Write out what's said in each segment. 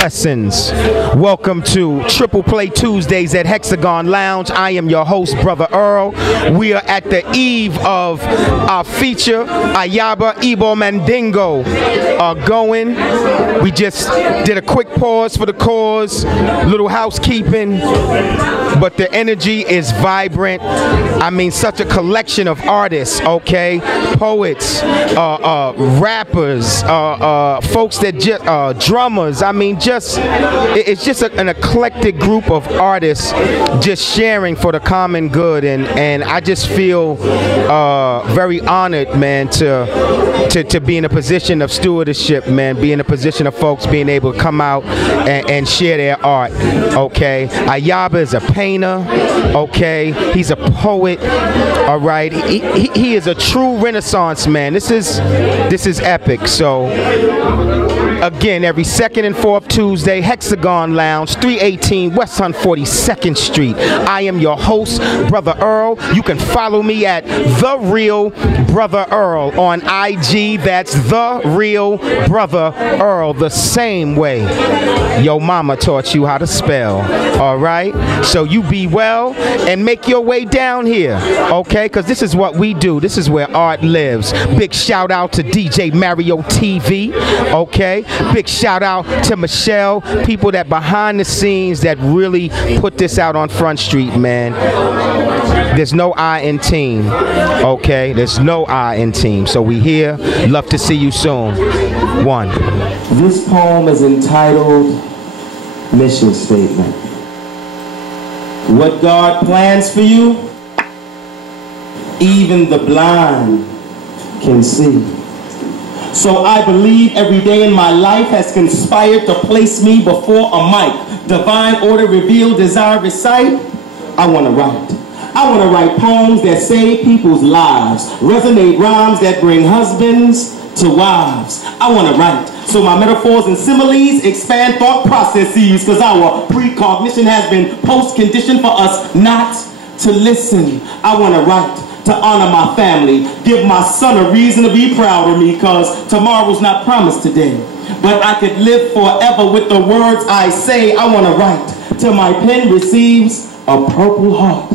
Blessings. Welcome to Triple Play Tuesdays at Hexagon Lounge. I am your host, Brother Earl. We are at the eve of our feature. Ayaba, Igbo, Mandingo are going. We just did a quick pause for the cause, little housekeeping, but the energy is vibrant. I mean, such a collection of artists, okay? Poets, rappers, folks that just, drummers. I mean, it's just an eclectic group of artists just sharing for the common good, and I just feel very honored, man, to be in a position of stewardship, man, be in a position of folks being able to come out and share their art, okay? Ayaba is a painter, okay? He's a poet, all right? He is a true Renaissance man. This is epic. So again, every second and fourth Tuesday, Hexagon Lounge, 318 West 142nd Street. I am your host, Brother Earl. You can follow me at The Real Brother Earl on IG. That's The Real Brother Earl, the same way your mama taught you how to spell. All right? So you be well and make your way down here, okay? Because this is what we do. This is where art lives. Big shout out to DJ Mario TV, okay? Big shout out to Michelle, people that behind the scenes that really put this out on Front Street, man. There's no I in team, okay? There's no I in team. So we here. Love to see you soon. One. This poem is entitled Mission Statement. What God plans for you, even the blind can see. So I believe every day in my life has conspired to place me before a mic. Divine order revealed, desire recite. I want to write. I want to write poems that save people's lives. Resonate rhymes that bring husbands to wives. I want to write. So my metaphors and similes expand thought processes, because our precognition has been post-conditioned for us not to listen. I want to write to honor my family, give my son a reason to be proud of me, because tomorrow's not promised today. But I could live forever with the words I say. I want to write till my pen receives a purple heart.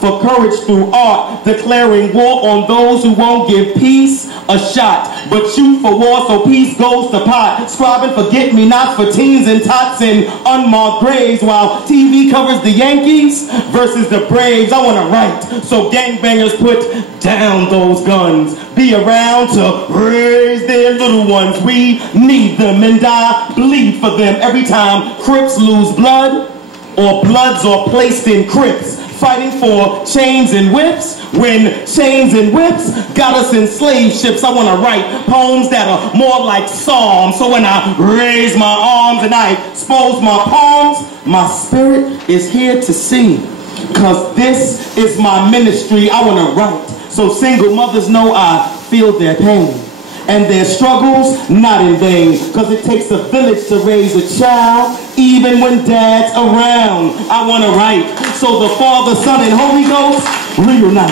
For courage through art, declaring war on those who won't give peace a shot, but shoot for war so peace goes to pot. Scribing forget-me-nots for teens and tots in unmarked graves, while TV covers the Yankees versus the Braves. I want to write so gangbangers put down those guns, be around to raise their little ones. We need them, and I bleed for them every time Crips lose blood or bloods are placed in Crips. Fighting for chains and whips, when chains and whips got us in slave ships. I want to write poems that are more like psalms. So when I raise my arms and I expose my palms, my spirit is here to see. Because this is my ministry. I want to write so single mothers know I feel their pain and their struggles not in vain, because it takes a village to raise a child, even when dad's around. I want to write so the Father, Son, and Holy Ghost reunite,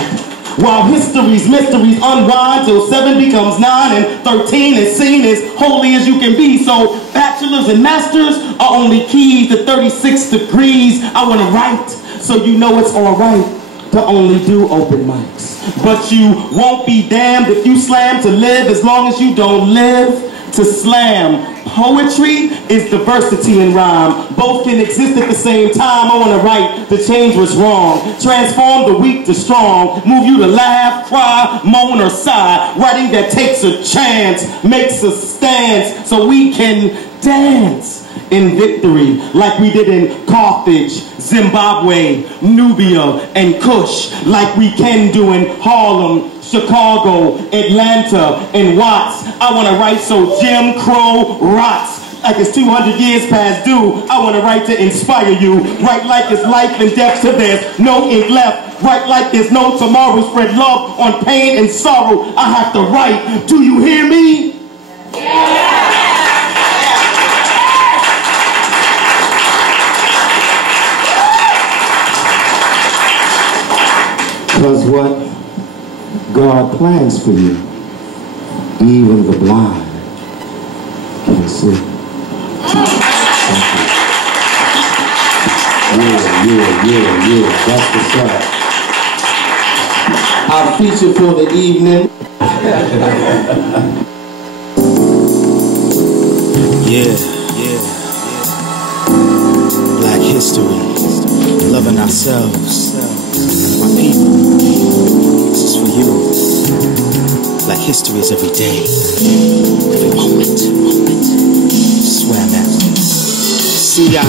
while history's mysteries unwind till 7 becomes 9 and 13 is seen as holy as you can be. So bachelors and masters are only keys to 36 degrees. I want to write so you know it's all right to only do open mics, but you won't be damned if you slam to live, as long as you don't live to slam. Poetry is diversity in rhyme. Both can exist at the same time. I want to write to change what's wrong, transform the weak to strong, move you to laugh, cry, moan, or sigh. Writing that takes a chance, makes a stance, so we can dance in victory like we did in Carthage, Zimbabwe, Nubia, and Kush, like we can do in Harlem, Chicago, Atlanta, and Watts. I want to write so Jim Crow rots like it's 200 years past due. I want to write to inspire you. Write like it's life and death till there's no ink left. Write like there's no tomorrow. Spread love on pain and sorrow. I have to write. Do you hear me? Yeah. Because what God plans for you, even the blind can see. Yeah. That's what's up. Our feature for the evening. Yeah. Black history, loving ourselves, my people. This is for you. Black history is every day, every moment. Swear I'm at. See, I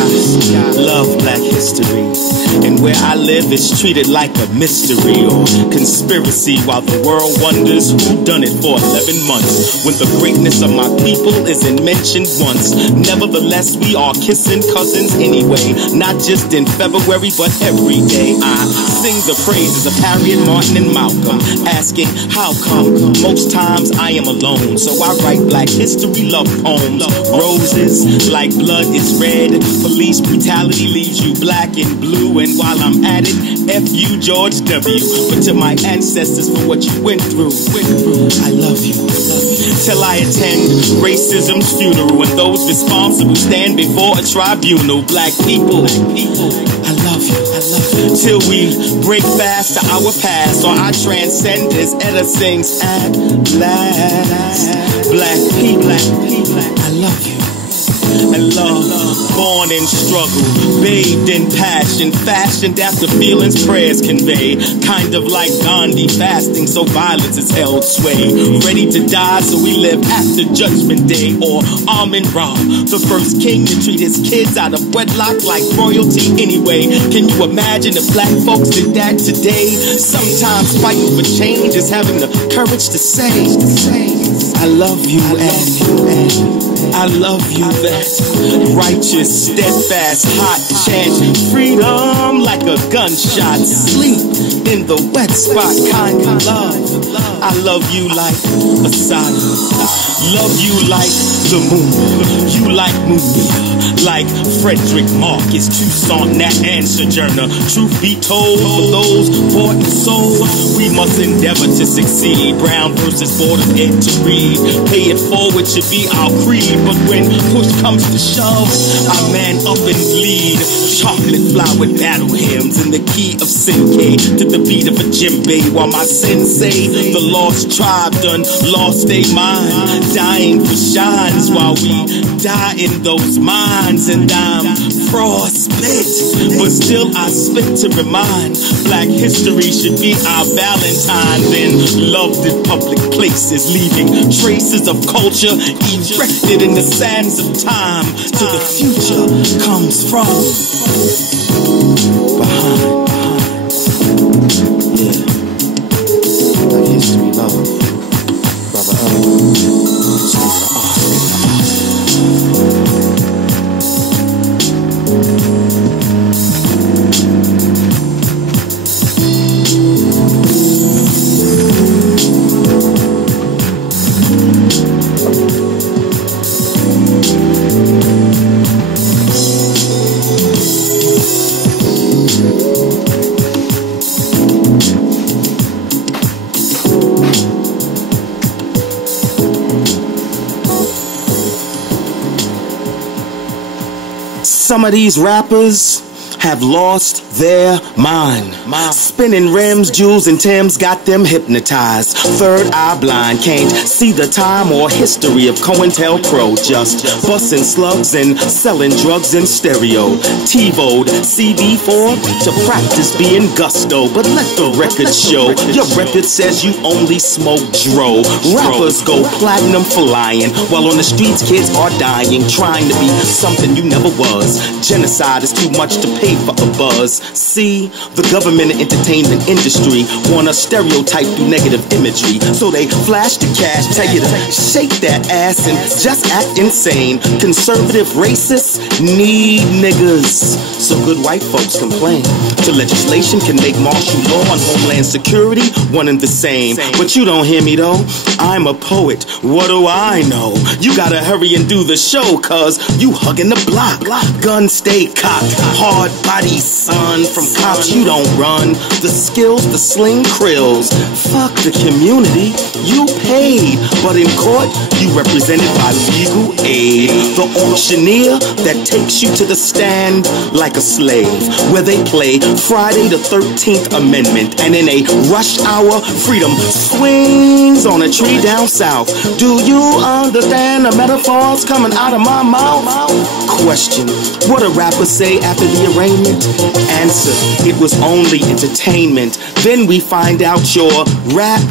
love black history, and where I live it's treated like a mystery or conspiracy, while the world wonders who done it for 11 months, when the greatness of my people isn't mentioned once. Nevertheless, we are kissing cousins anyway, not just in February but every day. I sing the praises of Harriet, Martin, and Malcolm, asking how come most times I am alone. So I write black history love poems. Roses like blood is red, police brutality leaves you black and blue, and while I'm at it, F you George W. But to my ancestors for what you went through, I love you. Till I attend racism's funeral and those responsible stand before a tribunal. Black people, I love you. Till we break fast to our past, or I transcend as Etta sings at last. Black people, I love you. And love, born in struggle, bathed in passion, fashioned after feelings prayers convey. Kind of like Gandhi fasting, so violence is held sway. Ready to die, so we live after Judgment Day. Or Amun-Ra, the first king to treat his kids out of wedlock like royalty anyway. Can you imagine if black folks did that today? Sometimes fighting for change is having the courage to say, I love you and I love you, that righteous, steadfast, hot chant. Freedom like a gunshot. Sleep in the wet spot, kind of love. I love you like a sun. Love you like the moon. You like Moonbeam, like Frederick Marcus, Toussaint, Nat, and Sojourner. Truth be told, for those bought and sold, we must endeavor to succeed. Brown versus Board of Ed to read. Pay it forward should be our creed. But when push comes to shove, I man up and lead. Chocolate flowered battle hymns in the key of Sinke to the beat of a djembe, while my sensei, the lost tribe, done lost their mind, dying for shines while we die in those minds. And I'm frostbit, but still I spit to remind black history should be our Valentine, then loved in public places, leaving traces of culture erected in the sands of time, till the future comes from behind. Yeah, black history love, Brother Some of these rappers have lost their mind. Spinning rims, Jules and Tim's got them hypnotized. Third eye blind, can't see the time or history of COINTELPRO. Just busting slugs and selling drugs in stereo. TiVo'd CD4 to practice being gusto. But let the record show, your record says you only smoke dro. Rappers go platinum for lying, while on the streets kids are dying, trying to be something you never was. Genocide is too much to pay for a buzz. See, the government and entertainment industry want to stereotype through negative imagery, so they flash the cash, tell you to shake that ass and just act insane. Conservative racists need niggas, so good white folks complain. So legislation can make martial law and homeland security one and the same. But you don't hear me though, I'm a poet, what do I know? You gotta hurry and do the show, cause you hugging the block. Gun stay cocked, hard body son. From cops you don't run. The skills, the sling krills. Fuck the community, you paid. But in court, you represented by legal aid. The auctioneer that takes you to the stand like like a slave, where they play Friday the 13th Amendment, and in a rush hour, freedom swings on a tree down south. Do you understand the metaphors coming out of my mouth? Question, what a rapper say after the arraignment? Answer, it was only entertainment. Then we find out your rap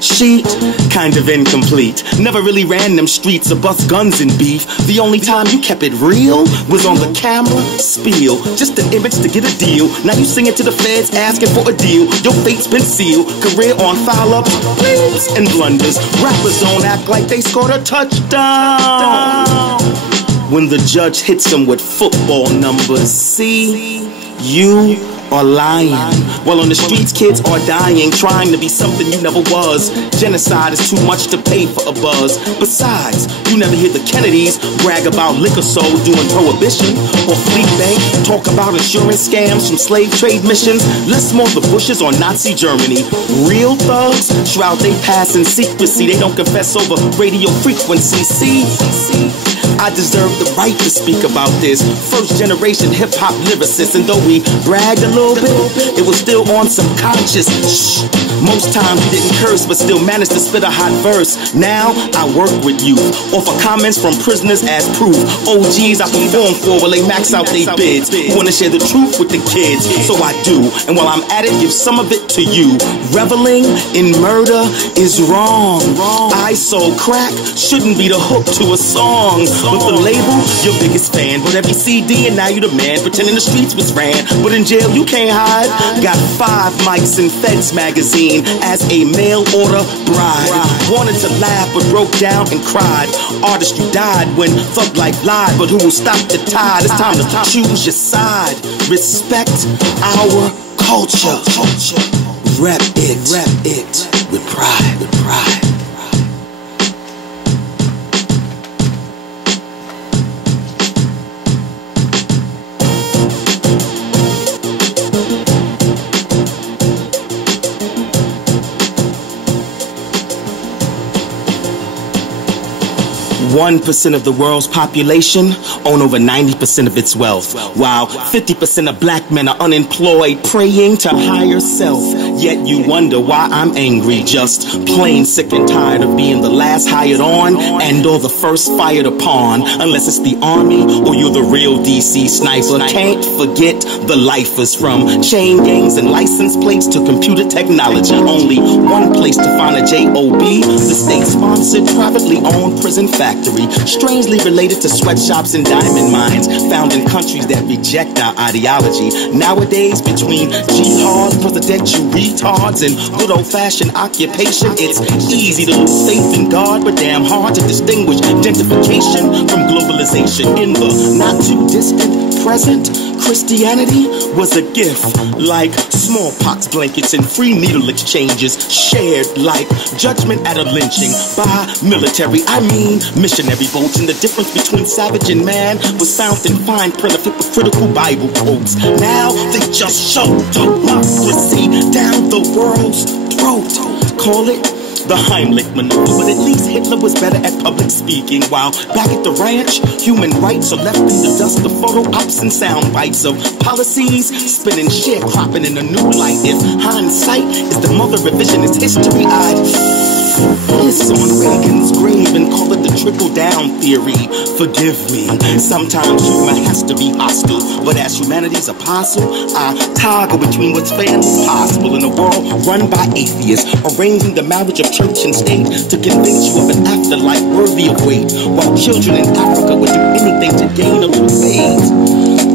sheet, kind of incomplete. Never really ran them streets or bust guns and beef. The only time you kept it real was on the camera spiel. Just an image to get a deal. Now you sing it to the feds asking for a deal. Your fate's been sealed. Career on file-ups, bleeps, and blunders. Rappers don't act like they scored a touchdown when the judge hits them with football numbers. See, you are lying. While on the streets, kids are dying, trying to be something you never was. Genocide is too much to pay for a buzz. Besides, you never hear the Kennedys brag about liquor sold during Prohibition, or Fleet Bank talk about insurance scams from slave trade missions. Less more the Bushes or Nazi Germany. Real thugs shroud they past in secrecy. They don't confess over radio frequency. See, I deserve the right to speak about this. First generation hip-hop lyricist, and though we bragged a little bit, it was still on some conscious shh. Most times we didn't curse, but still managed to spit a hot verse. Now I work with you, offer comments from prisoners as proof. OGs I perform for while they max out their bids. Who wanna share the truth with the kids, so I do. And while I'm at it, give some of it to you. Reveling in murder is wrong. I sold crack shouldn't be the hook to a song. With the label, your biggest fan. But every CD and now you the man. Pretending the streets was ran, but in jail you can't hide. Got 5 mics in Feds magazine as a mail order bride. Wanted to laugh but broke down and cried. Artistry died when thug life lied. But who will stop the tide? It's time to choose your side. Respect our culture. Rep it with pride. 1% of the world's population own over 90% of its wealth, while 50% of black men are unemployed, praying to higher self. Yet you wonder why I'm angry, just plain sick and tired of being the last hired on and or the first fired upon. Unless it's the army or you're the real DC sniper. Can't forget the lifers, from chain gangs and license plates to computer technology. Only one place to find a JOB, the state-sponsored, privately owned prison factory, strangely related to sweatshops and diamond mines, found in countries that reject our ideology. Nowadays, between jihad, presidential retards, and good old-fashioned occupation, it's easy to lose faith in God, but damn hard to distinguish gentrification from globalization. In the not-too-distant present, Christianity was a gift, like smallpox blankets and free needle exchanges, shared like judgment at a lynching by military, I mean missionary boats. And the difference between savage and man was found in fine print of hypocritical Bible quotes. Now they just show democracy down the world's throat. Call it the Heimlich maneuver, but at least Hitler was better at public speaking. While back at the ranch, human rights are left in the dust of photo ops and sound bites of policies spinning, sharecropping in a new light. If hindsight is the mother revisionist history, I'd piss on Reagan's grave and call it the trickle-down theory. Forgive me, sometimes humor has to be hostile, but as humanity's apostle, I toggle between what's fair and what's possible in a world run by atheists, arranging the marriage of church and state to convince you of an afterlife worthy of wait, while children in Africa would do anything to gain a little faith.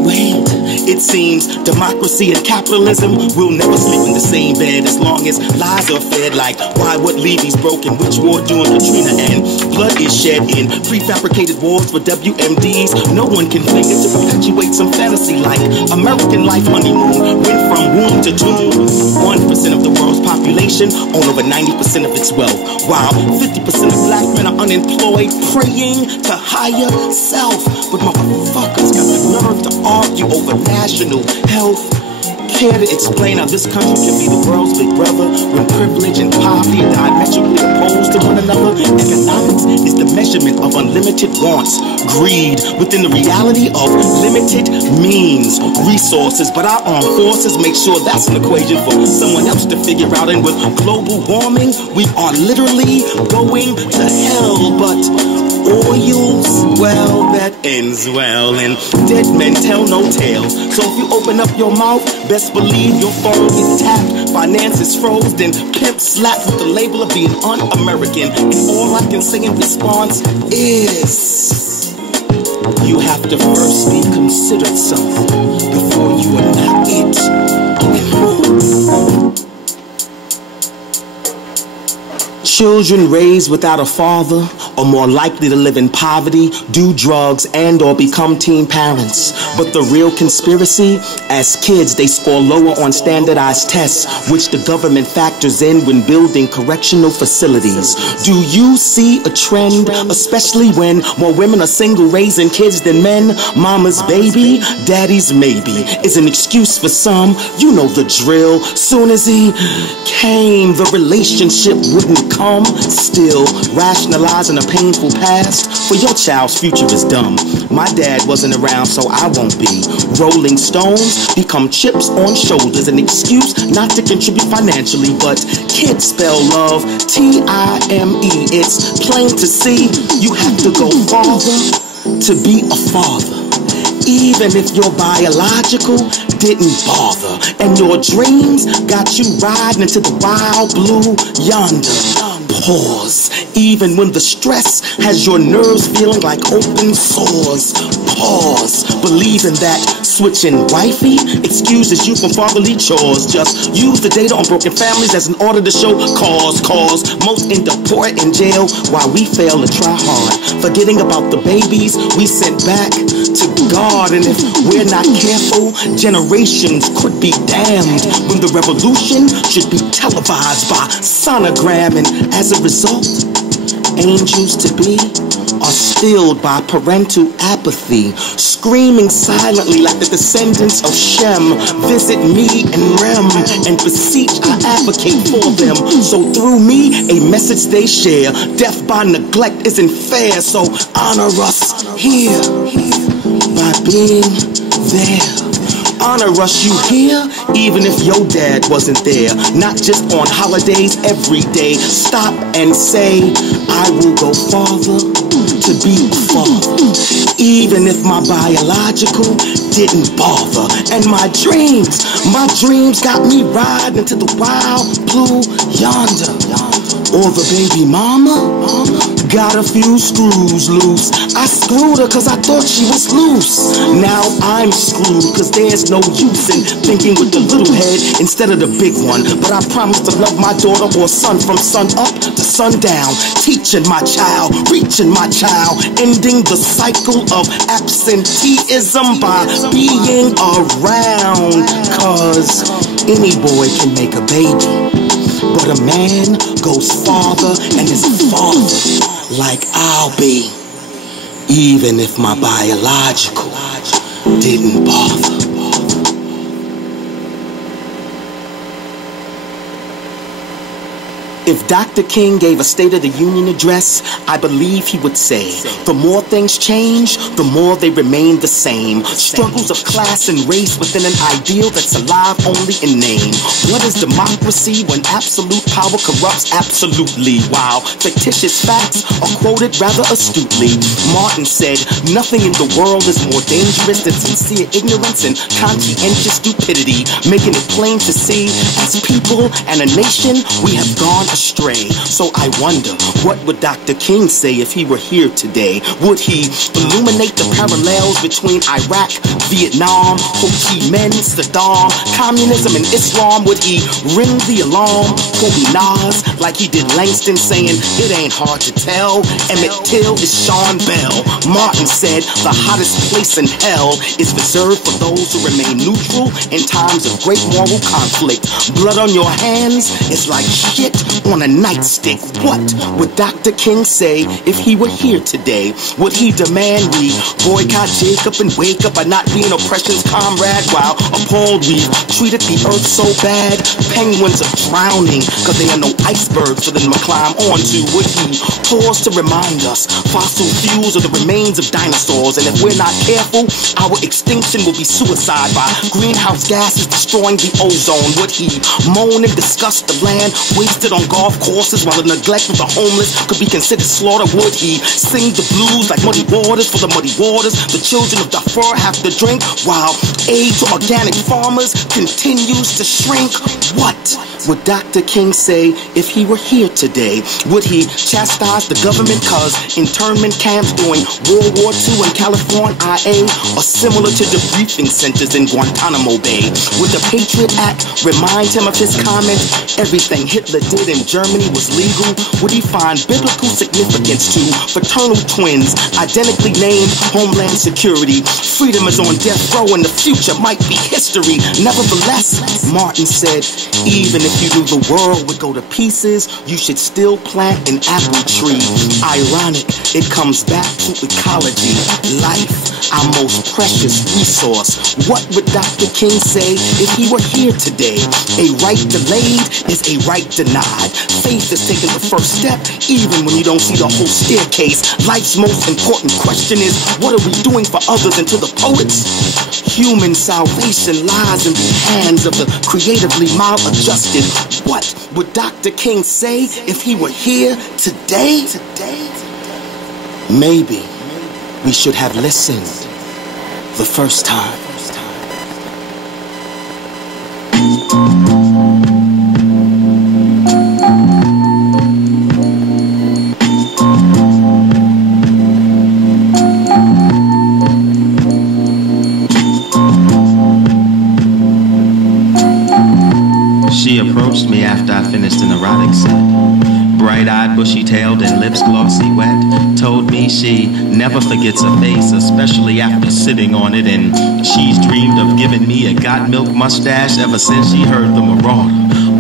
Wait, it seems democracy and capitalism will never sleep in the same bed as long as lies are fed. Like, why what levees broken, which war during Katrina, and blood is shed in prefabricated wars for WMDs. No one can think it to perpetuate some fantasy like American life honeymoon, went from womb to tomb. 1% of the world's population own over 90% of its wealth, while 50% of black men are unemployed, praying to higher self. But motherfuckers got the nerve to argue over national health care to explain how this country can be the world's big brother when privilege and poverty are diametrically opposed to one another? Economics is the measurement of unlimited wants, greed within the reality of limited means, resources. But our armed forces make sure that's an equation for someone else to figure out. And with global warming, we are literally going to hell. But oils, well, that ends well, and dead men tell no tales. So if you open up your mouth, best believe your phone is tapped, finances froze, then pimp slapped with the label of being un-American. And all I can say in response is, you have to first be considered something before you are not it. Children raised without a father are more likely to live in poverty, do drugs, and or become teen parents. But the real conspiracy, as kids, they score lower on standardized tests, which the government factors in when building correctional facilities. Do you see a trend, especially when more women are single raising kids than men? Mama's baby, daddy's maybe, is an excuse for some. You know the drill. Soon as he came, the relationship wouldn't come. Still rationalizing a painful past for your child's future is dumb. My dad wasn't around, so I won't be. Rolling stones become chips on shoulders, an excuse not to contribute financially. But kids spell love T-I-M-E. It's plain to see you have to go farther to be a father, even if your biological didn't bother, and your dreams got you riding into the wild blue yonder. Pause, even when the stress has your nerves feeling like open sores. Pause, believing that switching wifey excuses you from fatherly chores. Just use the data on broken families as an order to show cause. Most end up poor in jail while we fail to try hard, forgetting about the babies we sent back to God. And if we're not careful, generations could be damned when the revolution should be televised by sonogram. And as a result, angels to be are stilled by parental apathy, screaming silently like the descendants of Shem. Visit me and Rem and beseech, I advocate for them. So through me, a message they share. Death by neglect isn't fair, so honor us here by being there. Honor us, you hear? Even if your dad wasn't there. Not just on holidays, every day. Stop and say, I will go farther to be a father, even if my biological didn't bother. And my dreams got me riding into the wild blue yonder. Or the baby mama got a few screws loose. I screwed her cause I thought she was loose. Now I'm screwed cause there's no use in thinking with the little head instead of the big one. But I promise to love my daughter or son from sun up to sundown, teaching my child, reaching my child, ending the cycle of absenteeism by being around. Cause any boy can make a baby, but a man goes farther and is a father like I'll be, even if my biological didn't bother. If Dr. King gave a State of the Union address, I believe he would say, the more things change, the more they remain the same. Struggles of class and race within an ideal that's alive only in name. What is democracy when absolute power corrupts absolutely, while fictitious facts are quoted rather astutely? Martin said, nothing in the world is more dangerous than sincere ignorance and conscientious stupidity, making it plain to see, as people and a nation, we have gone astray. So I wonder, what would Dr. King say if he were here today? Would he illuminate the parallels between Iraq, Vietnam, Ho Chi Minh, Saddam, communism and Islam? Would he ring the alarm, quoting Nas like he did Langston, saying it ain't hard to tell, Emmett Till is Sean Bell? Martin said the hottest place in hell is reserved for those who remain neutral in times of great moral conflict. Blood on your hands is like shit on a nightstick. What would Dr. King say if he were here today? Would he demand we boycott Jacob and wake up by not being oppression's comrade, while appalled we treated the earth so bad? Penguins are drowning cause there are no icebergs for them to climb onto. Would he pause to remind us fossil fuels are the remains of dinosaurs, and if we're not careful, our extinction will be suicide by greenhouse gases destroying the ozone? Would he moan and discuss the land wasted on golf courses while the neglect of the homeless could be considered slaughter? Would he sing the blues like muddy waters for the muddy waters the children of Darfur have to drink, while aid to organic farmers continues to shrink? What would Dr. King say if he were here today? Would he chastise the government cause internment camps during World War II in California are similar to debriefing centers in Guantanamo Bay? Would the Patriot Act remind him of his comment, everything Hitler did in Germany was legal? Would he find biblical significance to fraternal twins identically named Homeland Security? Freedom is on death row and the future might be history. Nevertheless, Martin said, even if you knew the world would go to pieces, you should still plant an apple tree. Ironic, it comes back to ecology, life, our most precious resource. What would Dr. King say if he were here today? A right delayed is a right denied. Faith is taking the first step even when you don't see the whole staircase. Life's most important question is, what are we doing for others? And to the poets, human salvation lies in the hands of the creatively maladjusted. What would Dr. King say if he were here today? Maybe we should have listened the first time. She approached me after I finished an erotic set. Bright-eyed, bushy-tailed, and lips glossy wet. Told me she never forgets a face, especially after sitting on it. And she's dreamed of giving me a got milk mustache ever since she heard the Marauder.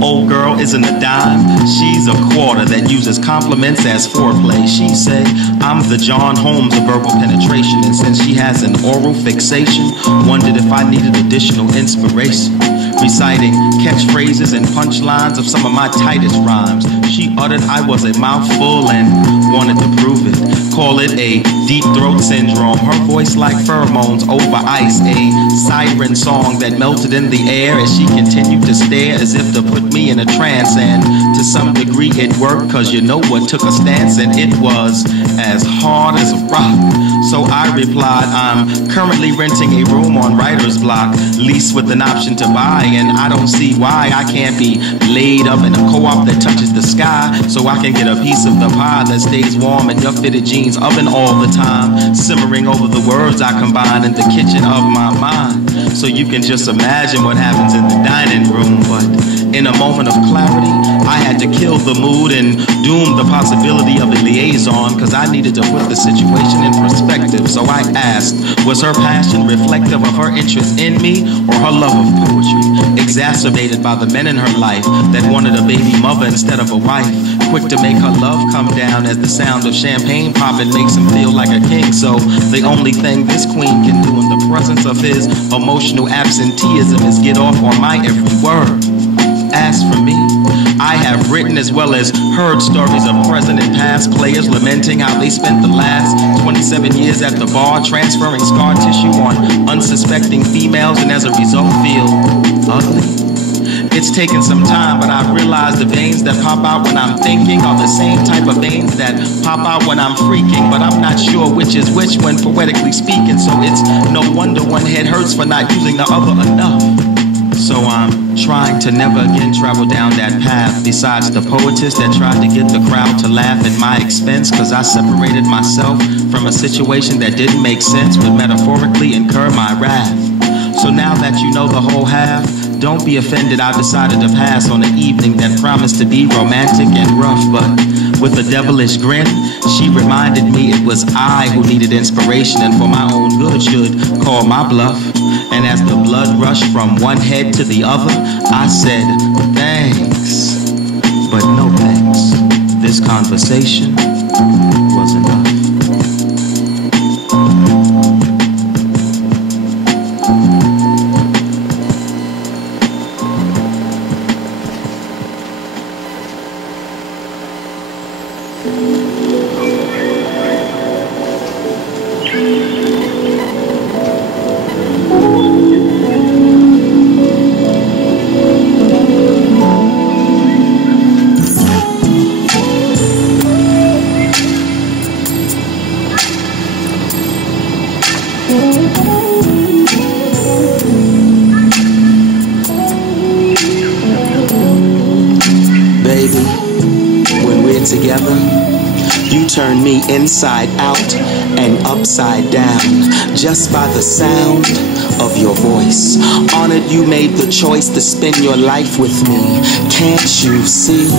Old girl isn't a dime, she's a quarter that uses compliments as foreplay. She said, I'm the John Holmes of verbal penetration, and since she has an oral fixation, wondered if I needed additional inspiration. Reciting catchphrases and punchlines of some of my tightest rhymes. She uttered I was a mouthful and wanted to prove it. Call it a deep throat syndrome. Her voice like pheromones over ice. A siren song that melted in the air as she continued to stare as if to put me in a trance. And to some degree it worked, cause you know what took a stance, and it was as hard as a rock. So I replied, I'm currently renting a room on Writer's Block, leased with an option to buy, and I don't see why I can't be laid up in a co-op that touches the sky, so I can get a piece of the pie that stays warm in your fitted jeans oven all the time, simmering over the words I combine in the kitchen of my mind. So you can just imagine what happens in the dining room. But in a moment of clarity, I had to kill the mood and doom the possibility of a liaison, cause I needed to put the situation in perspective. So I asked, was her passion reflective of her interest in me, or her love of poetry, exacerbated by the men in her life that wanted a baby mother instead of a wife, quick to make her love come down as the sound of champagne popping makes him feel like a king? So the only thing this queen can do in the presence of his emotional absenteeism is get off on my every word. As for me, I have written as well as heard stories of present and past players lamenting how they spent the last 27 years at the bar transferring scar tissue on unsuspecting females and as a result feel ugly. It's taken some time, but I've realized the veins that pop out when I'm thinking are the same type of veins that pop out when I'm freaking, but I'm not sure which is which when poetically speaking, so it's no wonder one head hurts for not using the other enough. So I'm trying to never again travel down that path, besides the poetess that tried to get the crowd to laugh at my expense, cause I separated myself from a situation that didn't make sense would metaphorically incur my wrath. So now that you know the whole half, don't be offended I decided to pass on an evening that promised to be romantic and rough, but with a devilish grin, she reminded me it was I who needed inspiration and for my own good should call my bluff. And as the blood rushed from one head to the other, I said, thanks, But no thanks. This conversation was enough. Baby, when we're together, you turn me inside out and upside down just by the sound of your voice. Honored you made the choice to spend your life with me. Can't you see?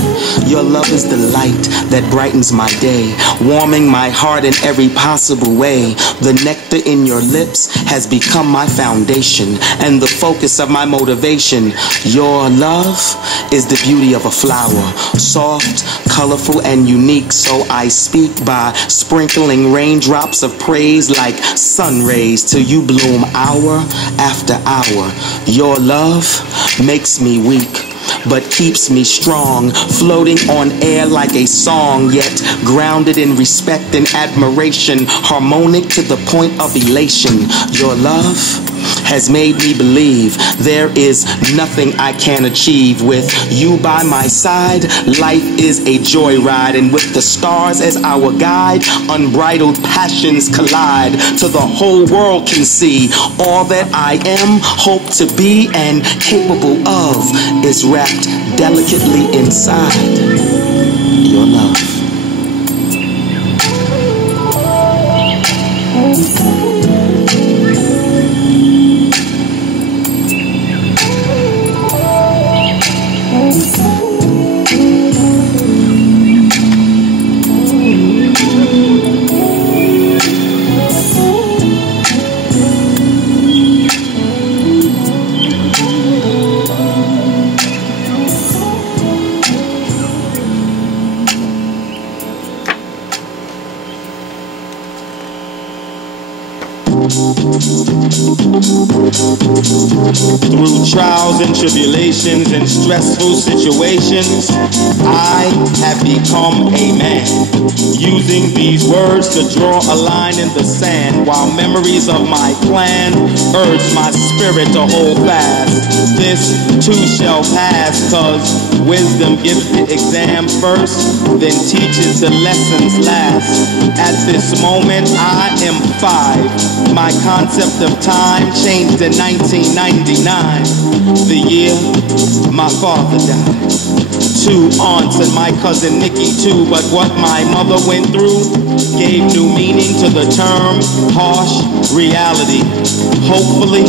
Your love is the light that brightens my day, warming my heart in every possible way. The nectar in your lips has become my foundation and the focus of my motivation. Your love is the beauty of a flower, soft, colorful, and unique. So I speak by sprinkling raindrops of praise like sun rays till you bloom hour after hour. Your love makes me weak, but keeps me strong, floating on air like a song, yet grounded in respect and admiration, harmonic to the point of elation. Your love has made me believe there is nothing I can achieve. With you by my side, life is a joyride, and with the stars as our guide, unbridled passions collide till the whole world can see all that I am, hope to be, and capable of is wrapped delicately inside your love. Through trials and tribulations and stressful situations, I have become a man, using these words to draw a line in the sand, while memories of my clan urge my spirit to hold fast. This too shall pass, cause wisdom gives the exam first, then teaches the lessons last. At this moment I am 5. My concept of time changed in 1999, the year my father died. 2 aunts and my cousin Nikki too, but what my mother went through gave new meaning to the term harsh reality. Hopefully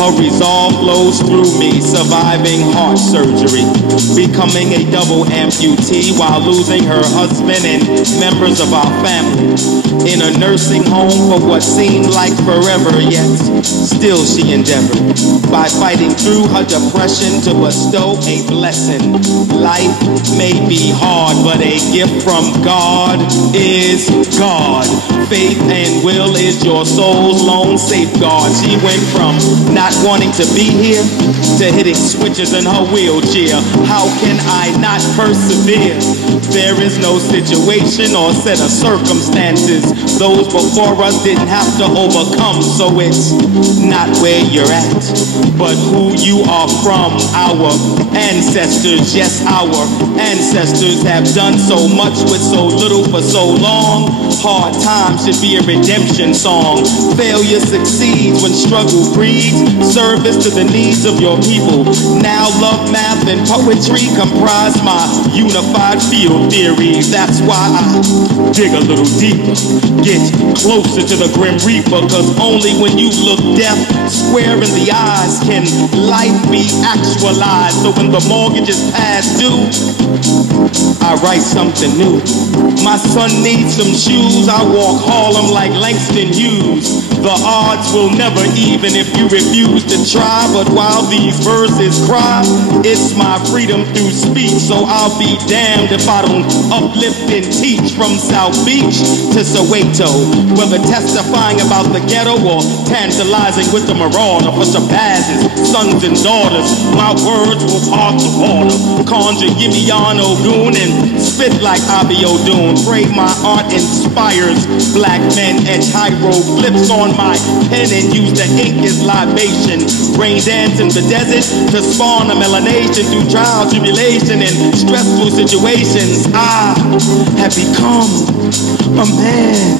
her resolve flows through me, surviving heart surgery, becoming a double amputee while losing her husband and members of our family. In a nursing home for what seemed like forever, yet still she endeavored by fighting through her depression to bestow a blessing. Life may be hard, but a gift from God is God. Faith and will is your soul's lone safeguard. She went from not wanting to be here to hitting switches in her wheelchair. How can I not persevere? There is no situation or set of circumstances those before us didn't have to overcome. So it's not where you're at, but who you are from. Our ancestors, yes, our ancestors have done so much with so little for so long. Hard times should be a redemption song. Failure succeeds when struggle breeds service to the needs of your people. Now love, math, and poetry comprise my unified field theory. That's why I dig a little deeper, get closer to the Grim Reaper, cause only when you look death square in the eyes can life be actualized. So when the mortgage is past due, I write something new. My son needs some shoes. I walk Harlem like Langston Hughes. The odds will never even if you refuse to try. But while these verses cry, it's my freedom through speech. So I'll be damned if I don't uplift and teach. From South Beach to Soweto, whether testifying about the ghetto or tantalizing with the marauder for Shabazz, sons and daughters, my words will part the water. Conjure Gibeon Ogun and spit like Abi Odun. Pray my art inspires black men. Etch hieroglyphs on my pen and use the ink as libation. Rain dance in the desert to spawn a melanation through trial, tribulation, and stressful situations. I have become a man.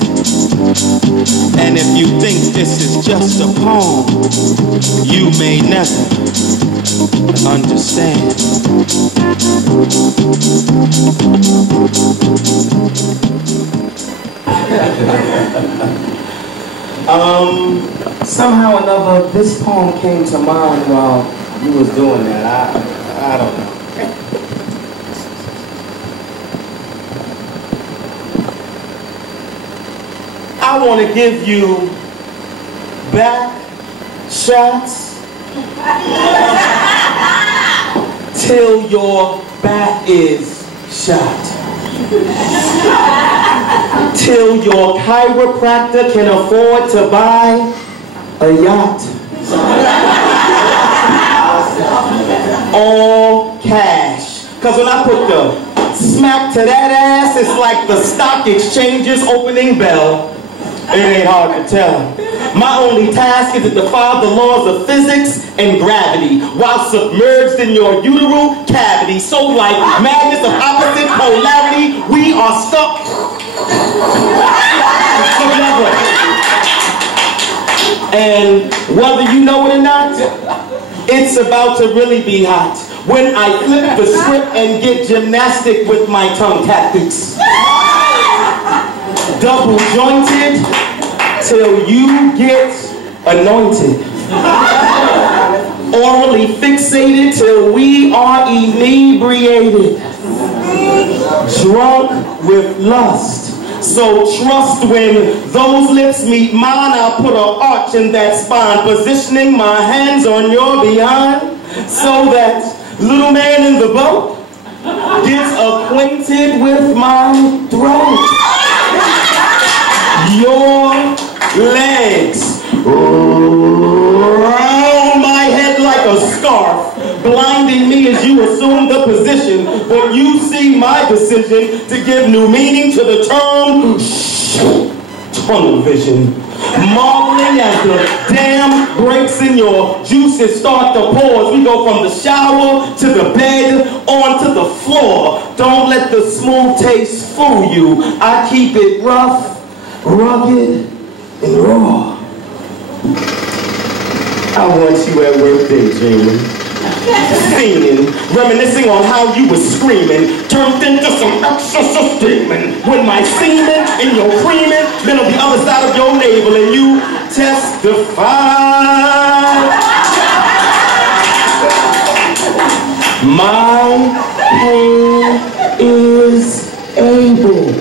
And if you think this is just a poem, you may never understand. Somehow or another, this poem came to mind while you was doing that. I don't know. I want to give you back shots till your back is shot. Till your chiropractor can afford to buy a yacht. All cash. Because when I put the smack to that ass, it's like the stock exchange's opening bell. It ain't hard to tell. My only task is to defy the laws of physics and gravity while submerged in your uteral cavity. So like magnets of opposite polarity, we are stuck together. And whether you know it or not, it's about to really be hot when I flip the script and get gymnastic with my tongue tactics. Double jointed till you get anointed. Orally fixated till we are inebriated. Drunk with lust. So trust when those lips meet mine, I'll put an arch in that spine, positioning my hands on your behind so that little man in the boat gets acquainted with my throat. Your legs round my head like a scarf, blinding me as you assume the position. But you see my decision to give new meaning to the term tunnel vision. Marveling as the dam breaks in your juices start to pause. We go from the shower to the bed, onto the floor. Don't let the smooth taste fool you. I keep it rough, rugged, and raw. I want you at work daydreaming, singing, reminiscing on how you were screaming, turned into some exorcist demon. When my semen in your creaming, been on the other side of your navel, and you testify. My pain is able.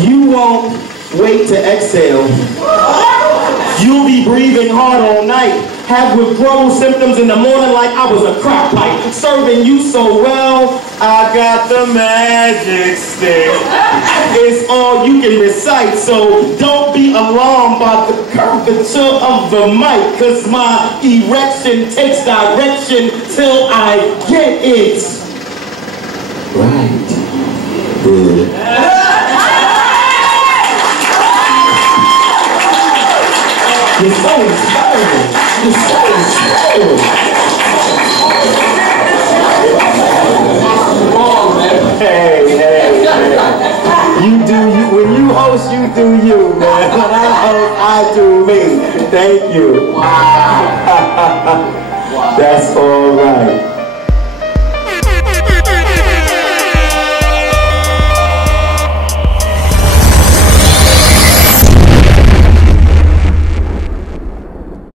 You won't wait to exhale. You'll be breathing hard all night. Have withdrawal symptoms in the morning like I was a crack pipe. Serving you so well, I got the magic stick. It's all you can recite, so don't be alarmed by the curvature of the mic, cause my erection takes direction till I get it right. Good. You're so inspiring. You're so inspiring. Hey. You do you. When you host, you do you, man. When I host, I do me. Thank you. Wow. That's all right.